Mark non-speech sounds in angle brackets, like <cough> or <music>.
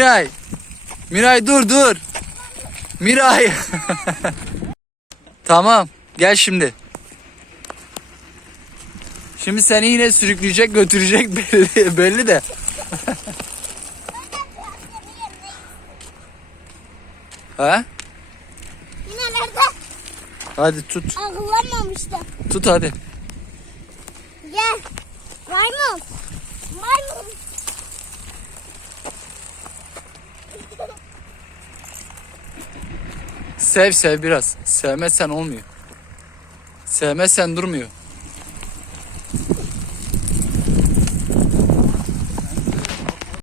Miray. Miray dur dur. Miray. <laughs> tamam. Gel şimdi. Şimdi seni yine sürükleyecek götürecek <laughs> belli, belli de. <laughs> ha? Yine nerede? Hadi tut. Akıllanmamıştım. Tut hadi. Gel. Maymun. Maymun. Sev sev biraz. Sevmezsen olmuyor. Sevmezsen durmuyor.